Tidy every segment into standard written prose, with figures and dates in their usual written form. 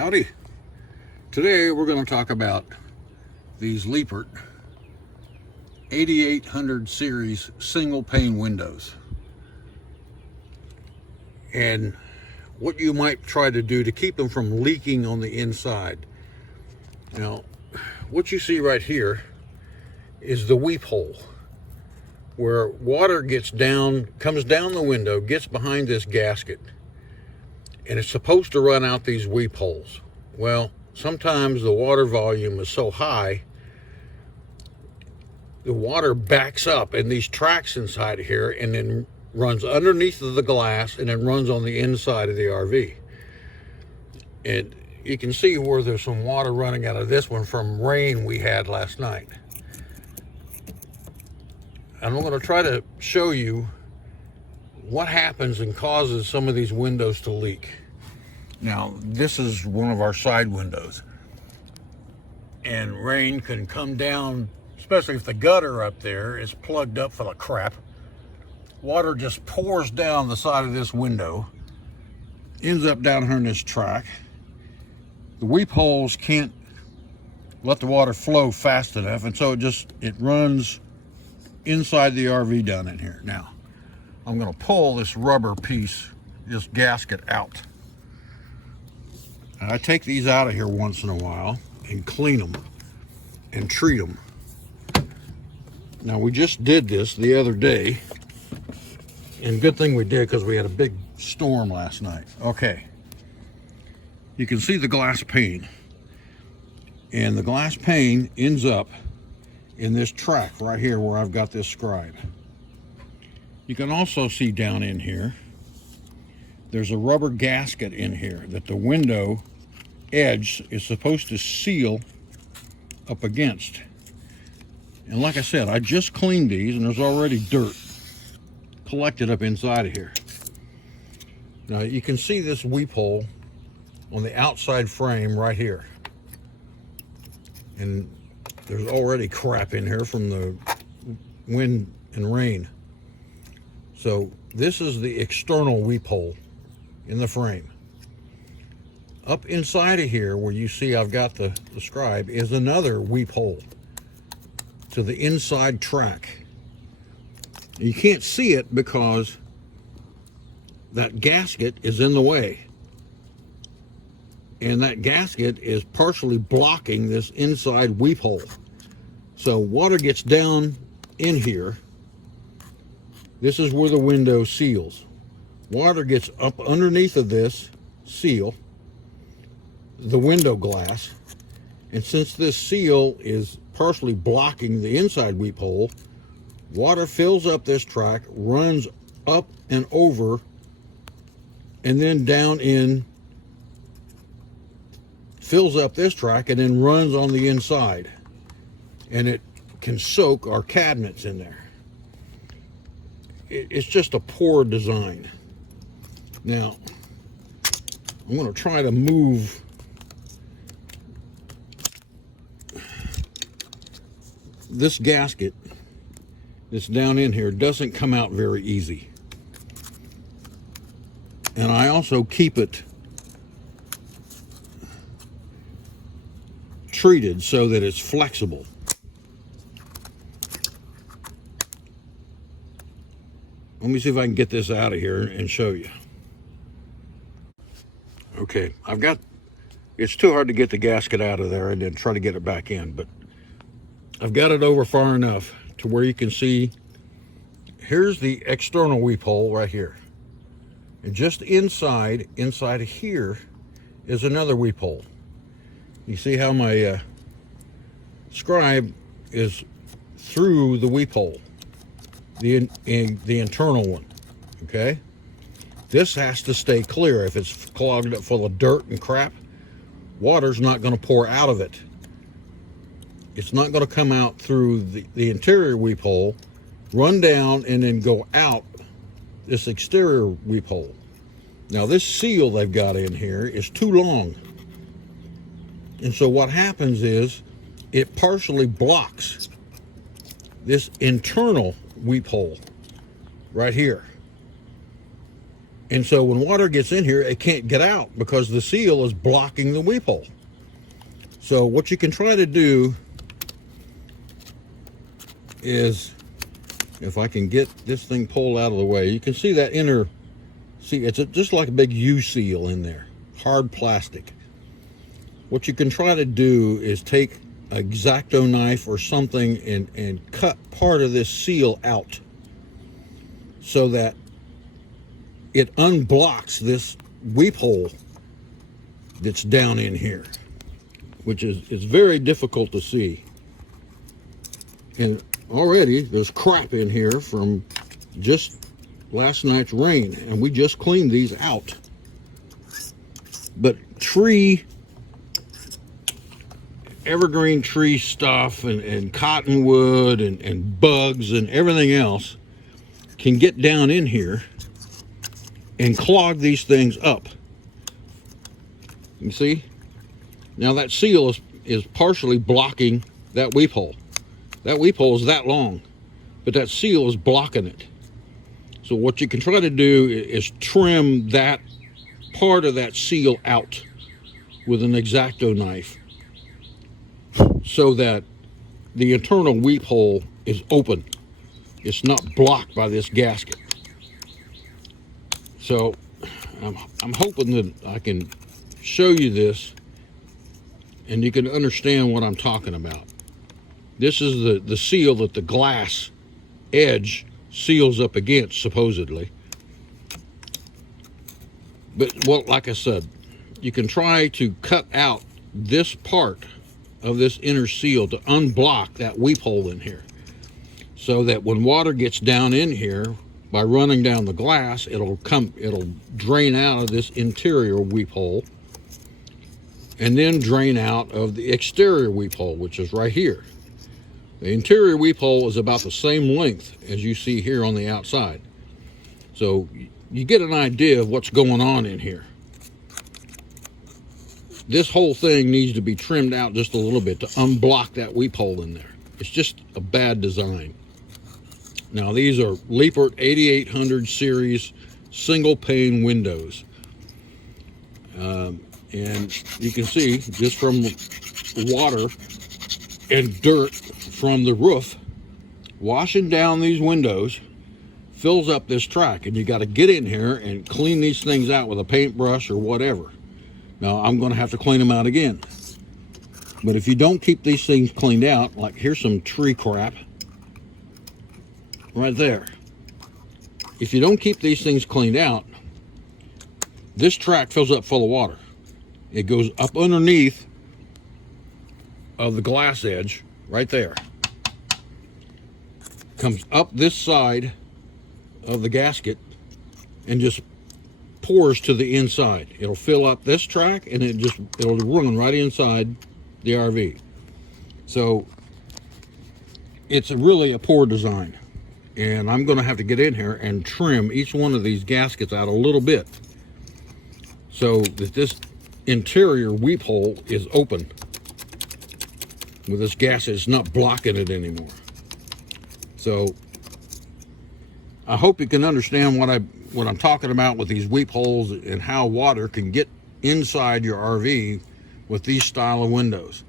Howdy. Today we're going to talk about these Liebert 8800 series single pane windows and what you might try to do to keep them from leaking on the inside. Now, what you see right here is the weep hole where water comes down the window, gets behind this gasket, and it's supposed to run out these weep holes. Well, sometimes the water volume is so high, the water backs up in these tracks inside here and then runs underneath of the glass and then runs on the inside of the RV. And you can see where there's some water running out of this one from rain we had last night. And I'm going to try to show you what happens and causes some of these windows to leak. Now, this is one of our side windows, and rain can come down, especially if the gutter up there is plugged up full of crap. Water just pours down the side of this window, ends up down here in this track. The weep holes can't let the water flow fast enough, and so it runs inside the RV down in here. Now, I'm going to pull this rubber piece, this gasket out. And I take these out of here once in a while and clean them and treat them. Now, we just did this the other day, and good thing we did because we had a big storm last night. Okay, you can see the glass pane, and the glass pane ends up in this track right here where I've got this scribe. You can also see down in here, there's a rubber gasket in here that the window edge is supposed to seal up against. And like I said, I just cleaned these and there's already dirt collected up inside of here. Now you can see this weep hole on the outside frame right here. And there's already crap in here from the wind and rain. So this is the external weep hole in the frame. Up inside of here where you see I've got the scribe is another weep hole to the inside track. You can't see it because that gasket is in the way. And that gasket is partially blocking this inside weep hole. So water gets down in here. This is where the window seals. Water gets up underneath of this seal, the window glass, and since this seal is partially blocking the inside weep hole, water fills up this track, runs up and over, and then down in, fills up this track, and then runs on the inside. And it can soak our cabinets in there. It's just a poor design. Now, I'm going to try to move this gasket that's down in here. Doesn't come out very easy. And I also keep it treated so that it's flexible. Let me see if I can get this out of here and show you. Okay, it's too hard to get the gasket out of there and then try to get it back in, but I've got it over far enough to where you can see, here's the external weep hole right here. And just inside of here is another weep hole. You see how my scribe is through the weep hole, the internal one, okay? This has to stay clear. If it's clogged up full of dirt and crap, water's not going to pour out of it. It's not going to come out through the interior weep hole, run down, and then go out this exterior weep hole. Now this seal they've got in here is too long. And so what happens is it partially blocks this internal weep hole right here. And so when water gets in here, it can't get out because the seal is blocking the weep hole. So what you can try to do is, if I can get this thing pulled out of the way, you can see that inner, see, it's just like a big U seal in there, hard plastic. What you can try to do is take an X-Acto knife or something and cut part of this seal out so that it unblocks this weep hole that's down in here, which is very difficult to see. And already there's crap in here from just last night's rain, and we just cleaned these out. But evergreen tree stuff and cottonwood and bugs and everything else can get down in here and clog these things up. You see? Now that seal is partially blocking that weep hole. That weep hole is that long, but that seal is blocking it. So what you can try to do is trim that part of that seal out with an X-Acto knife so that the internal weep hole is open. It's not blocked by this gasket. So I'm hoping that I can show you this and you can understand what I'm talking about. This is the seal that the glass edge seals up against, supposedly. But, well, like I said, you can try to cut out this part of this inner seal to unblock that weep hole in here, so that when water gets down in here, by running down the glass, it'll drain out of this interior weep hole and then drain out of the exterior weep hole, which is right here. The interior weep hole is about the same length as you see here on the outside. So you get an idea of what's going on in here. This whole thing needs to be trimmed out just a little bit to unblock that weep hole in there. It's just a bad design. Now these are Liebert 8800 series single pane windows. And you can see just from water and dirt from the roof washing down these windows fills up this track, and you got to get in here and clean these things out with a paintbrush or whatever. Now I'm going to have to clean them out again. But if you don't keep these things cleaned out, like here's some tree crap right there. If you don't keep these things cleaned out, this track fills up full of water. It goes up underneath of the glass edge right there, comes up this side of the gasket and just pours to the inside. It'll fill up this track and it'll run right inside the RV. So it's really a poor design, and I'm going to have to get in here and trim each one of these gaskets out a little bit so that this interior weep hole is open with this gasket. It's not blocking it anymore. So I hope you can understand what I'm talking about with these weep holes and how water can get inside your RV with these style of windows.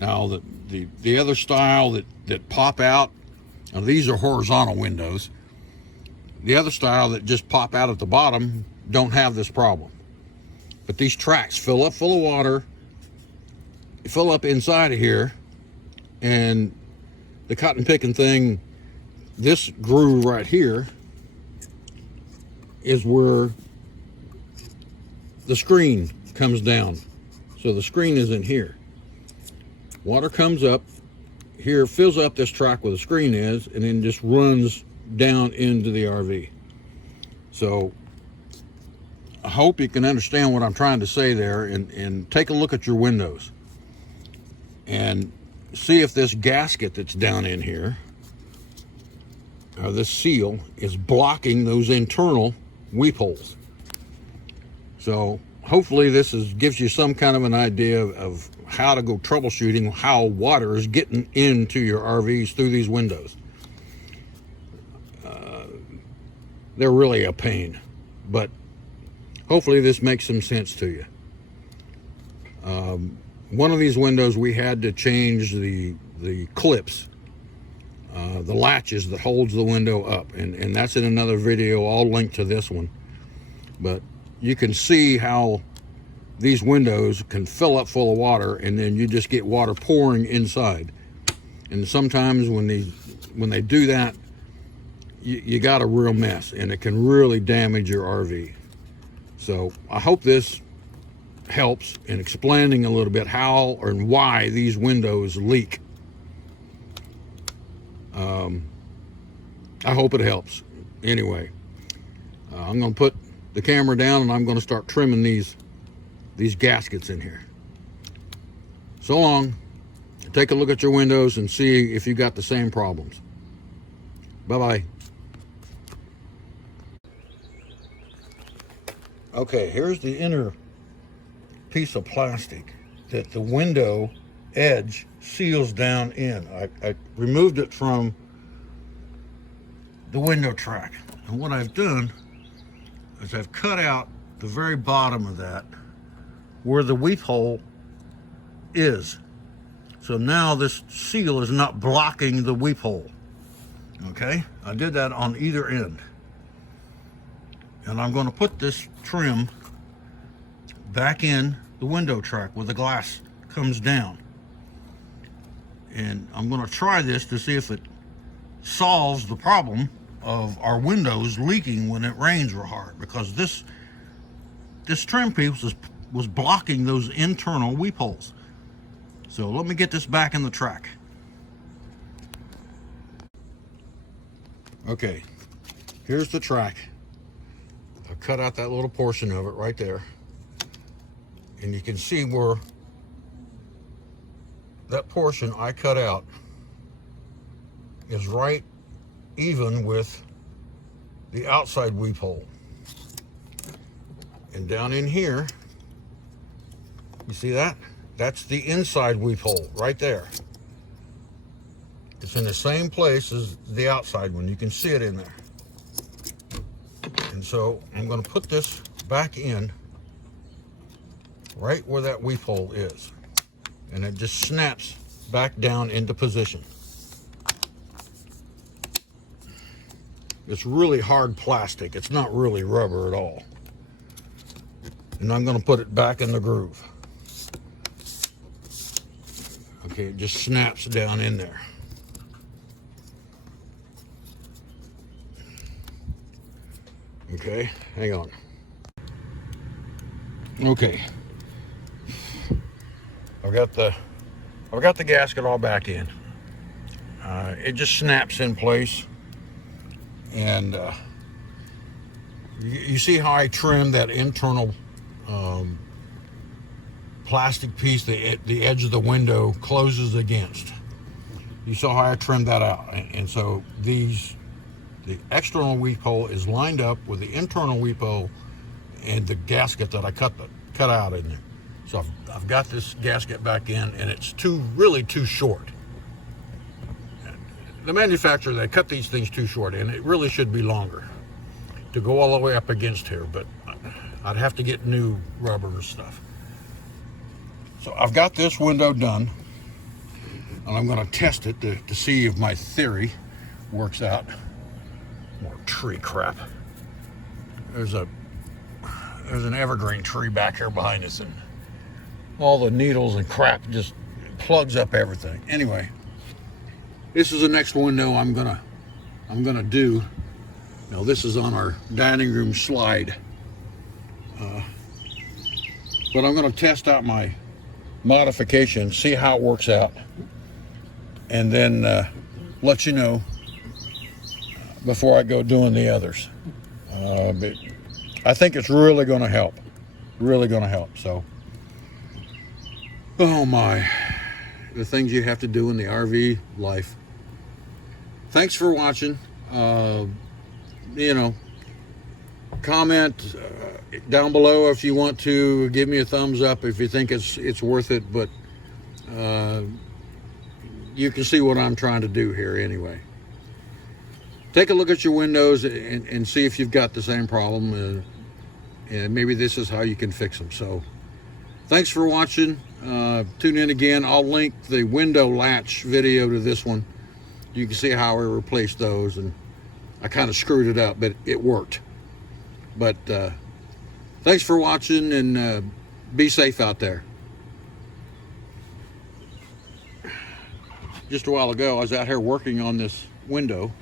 Now the other style that pop out, now these are horizontal windows. The other style that just pop out at the bottom don't have this problem. But these tracks fill up full of water, fill up inside of here, and the cotton picking thing, this groove right here is where the screen comes down. So the screen is in here. Water comes up here, fills up this track where the screen is, and then just runs down into the RV. So I hope you can understand what I'm trying to say there, and take a look at your windows and see if this gasket that's down in here, or this seal, is blocking those internal weep holes. So hopefully this gives you some kind of an idea of how to go troubleshooting how water is getting into your RVs through these windows. They're really a pain. but hopefully this makes some sense to you. One of these windows we had to change the clips, the latches that holds the window up, and that's in another video. I'll link to this one. But you can see how these windows can fill up full of water, and then you just get water pouring inside. And sometimes when they do that, you got a real mess, and it can really damage your RV. So I hope this helps in explaining a little bit how and why these windows leak. I hope it helps. Anyway, I'm going to put the camera down, and I'm going to start trimming these gaskets in here. So long. Take a look at your windows and see if you got the same problems. Bye-bye. Okay, here's the inner piece of plastic that the window edge seals down in. I removed it from the window track. And what I've done is I've cut out the very bottom of that where the weep hole is. So now this seal is not blocking the weep hole. Okay, I did that on either end. And I'm going to put this trim back in the window track where the glass comes down. And I'm going to try this to see if it solves the problem of our windows leaking when it rains real hard, because this trim piece was blocking those internal weep holes. So let me get this back in the track. Okay, here's the track. I cut out that little portion of it right there. And you can see where that portion I cut out is right even with the outside weep hole. And down in here, you see that? That's the inside weep hole right there. It's in the same place as the outside one. You can see it in there. And so I'm going to put this back in right where that weep hole is. And it just snaps back down into position. It's really hard plastic. It's not really rubber at all. And I'm going to put it back in the groove. Okay, it just snaps down in there. Okay, hang on. Okay. I've got the gasket all back in. It just snaps in place. And you see how I trimmed that internal plastic piece the edge of the window closes against. You saw how I trimmed that out. And so the external weep hole is lined up with the internal weep hole and the gasket that I cut out in there. So I've got this gasket back in, and it's really too short. The manufacturer, they cut these things too short, and it really should be longer to go all the way up against here, but I'd have to get new rubber and stuff. So I've got this window done, and I'm going to test it to see if my theory works out. More tree crap. There's an evergreen tree back here behind us, and all the needles and crap just plugs up everything. Anyway, this is the next window I'm gonna do. Now this is on our dining room slide, but I'm gonna test out my modification, see how it works out, and then let you know before I go doing the others. But I think it's really gonna help. Really gonna help. So, oh my, the things you have to do in the RV life. Thanks for watching. Comment down below if you want to. Give me a thumbs up if you think it's worth it. But you can see what I'm trying to do here anyway. Take a look at your windows and see if you've got the same problem. and maybe this is how you can fix them. So thanks for watching. Tune in again. I'll link the window latch video to this one. You can see how I replaced those, and I kind of screwed it up, but it worked. But thanks for watching, and be safe out there. Just a while ago, I was out here working on this window,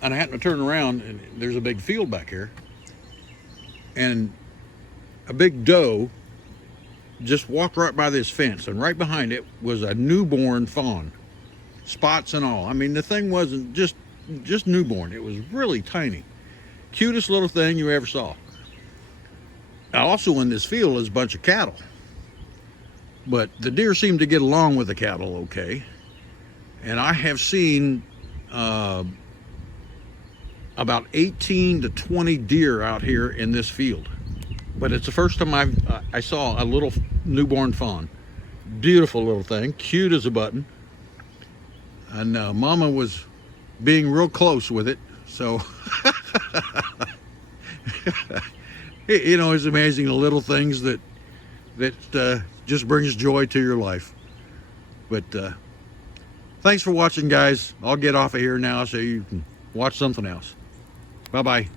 and I happened to turn around, and there's a big field back here, and a big doe just walked right by this fence, and right behind it was a newborn fawn, spots and all. I mean, the thing wasn't just newborn. It was really tiny. Cutest little thing you ever saw. Now, also in this field is a bunch of cattle, but the deer seem to get along with the cattle okay. And I have seen about 18 to 20 deer out here in this field. But it's the first time I saw a little newborn fawn. Beautiful little thing, cute as a button. And Mama was being real close with it, so you know, it's amazing the little things that just brings joy to your life. But thanks for watching, guys. I'll get off of here now so you can watch something else. Bye-bye.